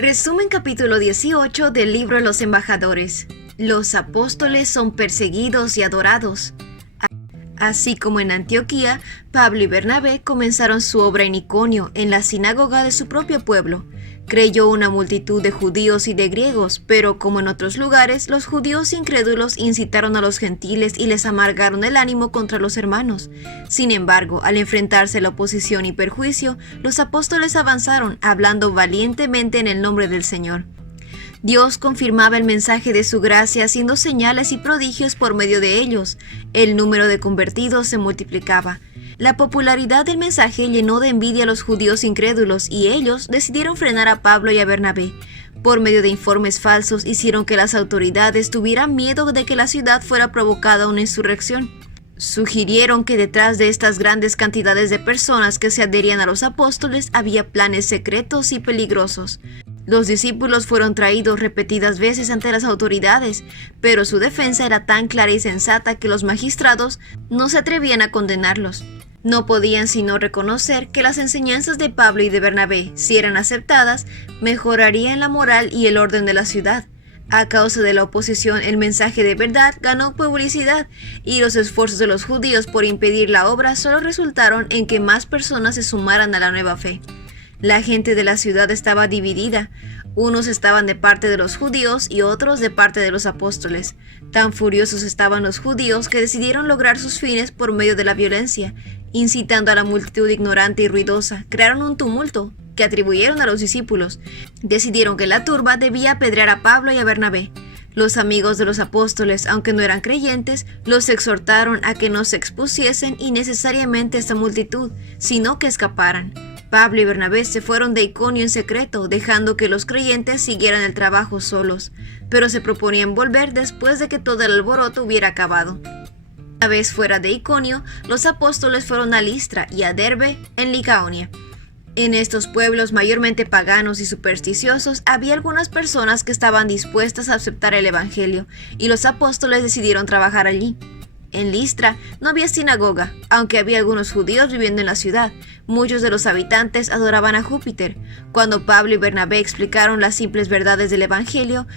Resumen capítulo 18 del libro de los embajadores. Los apóstoles son perseguidos y adorados. Así como en Antioquía, Pablo y Bernabé comenzaron su obra en Iconio, en la sinagoga de su propio pueblo. Creyó una multitud de judíos y de griegos, pero como en otros lugares, los judíos incrédulos incitaron a los gentiles y les amargaron el ánimo contra los hermanos. Sin embargo, al enfrentarse a la oposición y perjuicio, los apóstoles avanzaron, hablando valientemente en el nombre del Señor. Dios confirmaba el mensaje de su gracia haciendo señales y prodigios por medio de ellos. El número de convertidos se multiplicaba. La popularidad del mensaje llenó de envidia a los judíos incrédulos y ellos decidieron frenar a Pablo y a Bernabé. Por medio de informes falsos hicieron que las autoridades tuvieran miedo de que la ciudad fuera provocada una insurrección. Sugirieron que detrás de estas grandes cantidades de personas que se adherían a los apóstoles había planes secretos y peligrosos. Los discípulos fueron traídos repetidas veces ante las autoridades, pero su defensa era tan clara y sensata que los magistrados no se atrevían a condenarlos. No podían sino reconocer que las enseñanzas de Pablo y de Bernabé, si eran aceptadas, mejorarían la moral y el orden de la ciudad. A causa de la oposición, el mensaje de verdad ganó publicidad, y los esfuerzos de los judíos por impedir la obra solo resultaron en que más personas se sumaran a la nueva fe. La gente de la ciudad estaba dividida. Unos estaban de parte de los judíos y otros de parte de los apóstoles. Tan furiosos estaban los judíos que decidieron lograr sus fines por medio de la violencia. Incitando a la multitud ignorante y ruidosa, crearon un tumulto que atribuyeron a los discípulos. Decidieron que la turba debía apedrear a Pablo y a Bernabé. Los amigos de los apóstoles, aunque no eran creyentes, los exhortaron a que no se expusiesen innecesariamente a esta multitud, sino que escaparan. Pablo y Bernabé se fueron de Iconio en secreto, dejando que los creyentes siguieran el trabajo solos, pero se proponían volver después de que todo el alboroto hubiera acabado. Una vez fuera de Iconio, los apóstoles fueron a Listra y a Derbe, en Licaonia. En estos pueblos mayormente paganos y supersticiosos había algunas personas que estaban dispuestas a aceptar el evangelio, y los apóstoles decidieron trabajar allí. En Listra no había sinagoga, aunque había algunos judíos viviendo en la ciudad. Muchos de los habitantes adoraban a Júpiter. Cuando Pablo y Bernabé explicaron las simples verdades del evangelio,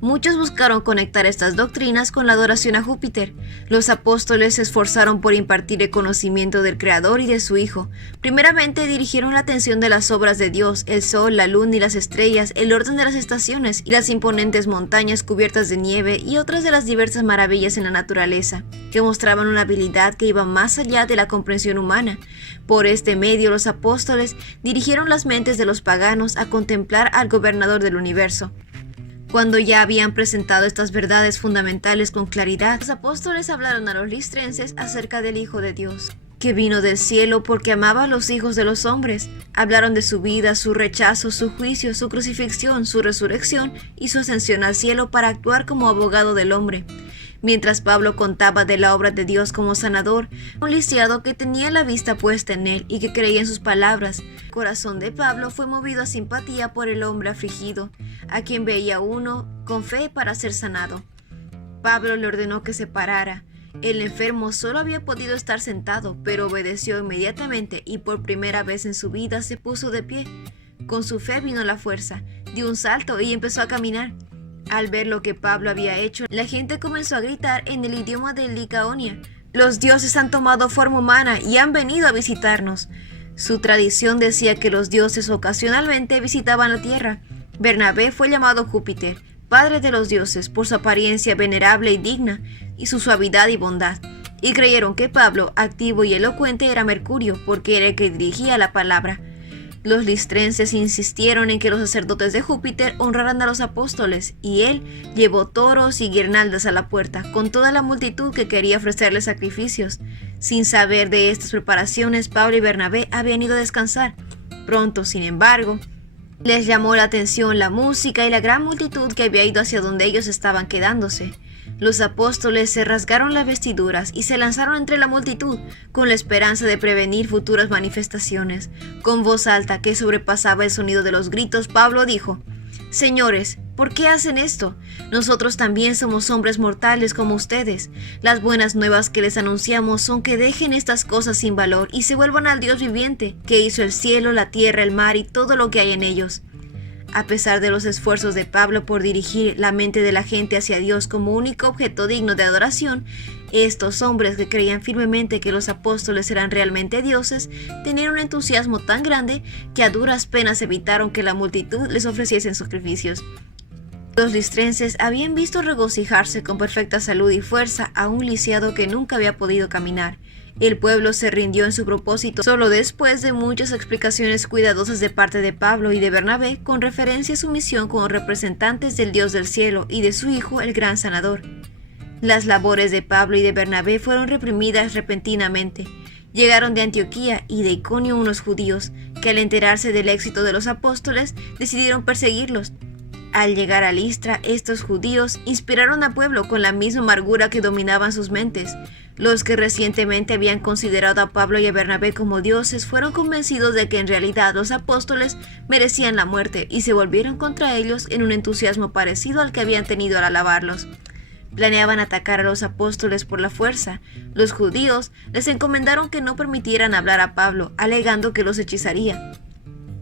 muchos buscaron conectar estas doctrinas con la adoración a Júpiter. Los apóstoles se esforzaron por impartir el conocimiento del Creador y de su Hijo. Primeramente dirigieron la atención de las obras de Dios, el sol, la luna y las estrellas, el orden de las estaciones y las imponentes montañas cubiertas de nieve y otras de las diversas maravillas en la naturaleza, que mostraban una habilidad que iba más allá de la comprensión humana. Por este medio, los apóstoles dirigieron las mentes de los paganos a contemplar al gobernador del universo. Cuando ya habían presentado estas verdades fundamentales con claridad, los apóstoles hablaron a los listrenses acerca del Hijo de Dios, que vino del cielo porque amaba a los hijos de los hombres. Hablaron de su vida, su rechazo, su juicio, su crucifixión, su resurrección y su ascensión al cielo para actuar como abogado del hombre. Mientras Pablo contaba de la obra de Dios como sanador, un lisiado que tenía la vista puesta en él y que creía en sus palabras. El corazón de Pablo fue movido a simpatía por el hombre afligido, a quien veía uno con fe para ser sanado. Pablo le ordenó que se parara. El enfermo solo había podido estar sentado, pero obedeció inmediatamente y por primera vez en su vida se puso de pie. Con su fe vino la fuerza, dio un salto y empezó a caminar. Al ver lo que Pablo había hecho, la gente comenzó a gritar en el idioma de Licaonia: «Los dioses han tomado forma humana y han venido a visitarnos». Su tradición decía que los dioses ocasionalmente visitaban la tierra. Bernabé fue llamado Júpiter, padre de los dioses, por su apariencia venerable y digna, y su suavidad y bondad. Y creyeron que Pablo, activo y elocuente, era Mercurio, porque era el que dirigía la palabra. Los listrenses insistieron en que los sacerdotes de Júpiter honraran a los apóstoles, y él llevó toros y guirnaldas a la puerta, con toda la multitud que quería ofrecerle sacrificios. Sin saber de estas preparaciones, Pablo y Bernabé habían ido a descansar. Pronto, sin embargo, les llamó la atención la música y la gran multitud que había ido hacia donde ellos estaban quedándose. Los apóstoles se rasgaron las vestiduras y se lanzaron entre la multitud con la esperanza de prevenir futuras manifestaciones. Con voz alta que sobrepasaba el sonido de los gritos, Pablo dijo: «Señores, ¿por qué hacen esto? Nosotros también somos hombres mortales como ustedes. Las buenas nuevas que les anunciamos son que dejen estas cosas sin valor y se vuelvan al Dios viviente, que hizo el cielo, la tierra, el mar y todo lo que hay en ellos». A pesar de los esfuerzos de Pablo por dirigir la mente de la gente hacia Dios como único objeto digno de adoración, estos hombres que creían firmemente que los apóstoles eran realmente dioses, tenían un entusiasmo tan grande que a duras penas evitaron que la multitud les ofreciesen sacrificios. Los listrenses habían visto regocijarse con perfecta salud y fuerza a un lisiado que nunca había podido caminar. El pueblo se rindió en su propósito solo después de muchas explicaciones cuidadosas de parte de Pablo y de Bernabé con referencia a su misión como representantes del Dios del cielo y de su Hijo, el gran sanador. Las labores de Pablo y de Bernabé fueron reprimidas repentinamente. Llegaron de Antioquía y de Iconio unos judíos que, al enterarse del éxito de los apóstoles, decidieron perseguirlos. Al llegar a Listra, estos judíos inspiraron al pueblo con la misma amargura que dominaban sus mentes. Los que recientemente habían considerado a Pablo y a Bernabé como dioses fueron convencidos de que en realidad los apóstoles merecían la muerte y se volvieron contra ellos en un entusiasmo parecido al que habían tenido al alabarlos. Planeaban atacar a los apóstoles por la fuerza. Los judíos les encomendaron que no permitieran hablar a Pablo, alegando que los hechizaría.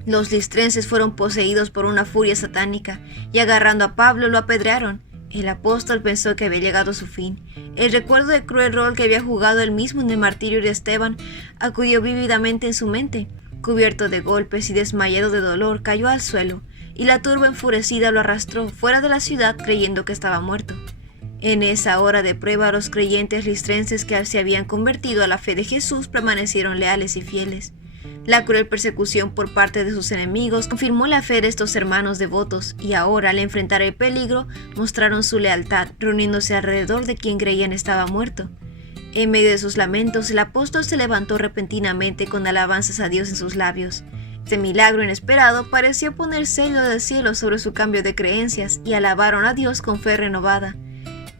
Los listrenses fueron poseídos por una furia satánica y agarrando a Pablo lo apedrearon. El apóstol pensó que había llegado a su fin. El recuerdo del cruel rol que había jugado él mismo en el martirio de Esteban acudió vívidamente en su mente. Cubierto de golpes y desmayado de dolor, cayó al suelo, y la turba enfurecida lo arrastró fuera de la ciudad creyendo que estaba muerto. En esa hora de prueba, los creyentes listrenses que se habían convertido a la fe de Jesús permanecieron leales y fieles. La cruel persecución por parte de sus enemigos confirmó la fe de estos hermanos devotos y ahora, al enfrentar el peligro, mostraron su lealtad, reuniéndose alrededor de quien creían estaba muerto. En medio de sus lamentos, el apóstol se levantó repentinamente con alabanzas a Dios en sus labios. Este milagro inesperado pareció poner sello del cielo sobre su cambio de creencias y alabaron a Dios con fe renovada.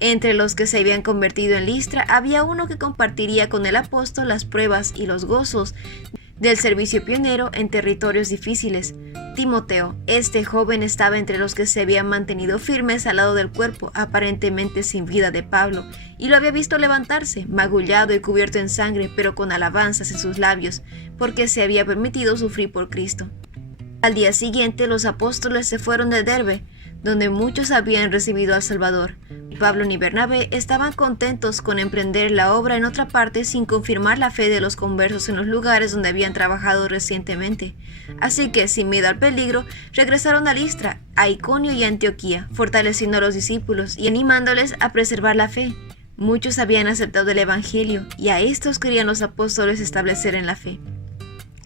Entre los que se habían convertido en Listra había uno que compartiría con el apóstol las pruebas y los gozos del servicio pionero en territorios difíciles. Timoteo, este joven estaba entre los que se habían mantenido firmes al lado del cuerpo, aparentemente sin vida de Pablo, y lo había visto levantarse, magullado y cubierto en sangre, pero con alabanzas en sus labios, porque se había permitido sufrir por Cristo. Al día siguiente, los apóstoles se fueron de Derbe, donde muchos habían recibido al Salvador. Pablo ni Bernabé estaban contentos con emprender la obra en otra parte sin confirmar la fe de los conversos en los lugares donde habían trabajado recientemente. Así que, sin miedo al peligro, regresaron a Listra, a Iconio y a Antioquía, fortaleciendo a los discípulos y animándoles a preservar la fe. Muchos habían aceptado el Evangelio y a estos querían los apóstoles establecer en la fe.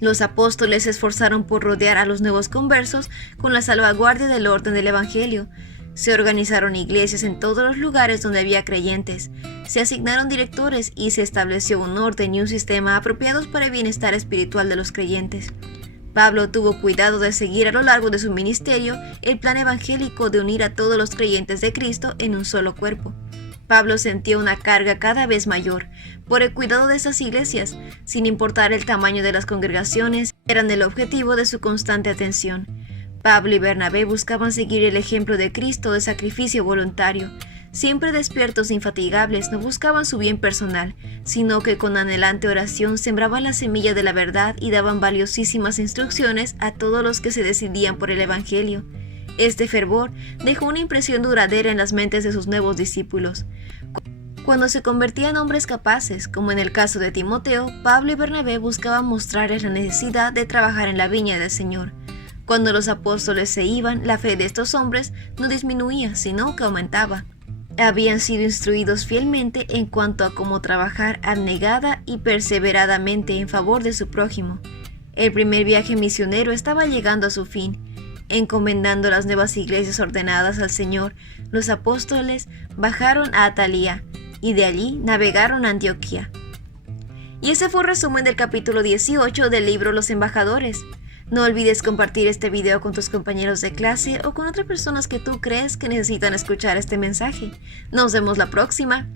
Los apóstoles se esforzaron por rodear a los nuevos conversos con la salvaguardia del orden del Evangelio. Se organizaron iglesias en todos los lugares donde había creyentes, se asignaron directores y se estableció un orden y un sistema apropiados para el bienestar espiritual de los creyentes. Pablo tuvo cuidado de seguir a lo largo de su ministerio el plan evangélico de unir a todos los creyentes de Cristo en un solo cuerpo. Pablo sentía una carga cada vez mayor por el cuidado de esas iglesias, sin importar el tamaño de las congregaciones, eran el objetivo de su constante atención. Pablo y Bernabé buscaban seguir el ejemplo de Cristo de sacrificio voluntario. Siempre despiertos e infatigables, no buscaban su bien personal, sino que con anhelante oración sembraban la semilla de la verdad y daban valiosísimas instrucciones a todos los que se decidían por el Evangelio. Este fervor dejó una impresión duradera en las mentes de sus nuevos discípulos. Cuando se convertían en hombres capaces, como en el caso de Timoteo, Pablo y Bernabé buscaban mostrarles la necesidad de trabajar en la viña del Señor. Cuando los apóstoles se iban, la fe de estos hombres no disminuía, sino que aumentaba. Habían sido instruidos fielmente en cuanto a cómo trabajar abnegada y perseveradamente en favor de su prójimo. El primer viaje misionero estaba llegando a su fin. Encomendando las nuevas iglesias ordenadas al Señor, los apóstoles bajaron a Atalía y de allí navegaron a Antioquía. Y ese fue el resumen del capítulo 18 del libro Los Embajadores. No olvides compartir este video con tus compañeros de clase o con otras personas que tú crees que necesitan escuchar este mensaje. Nos vemos la próxima.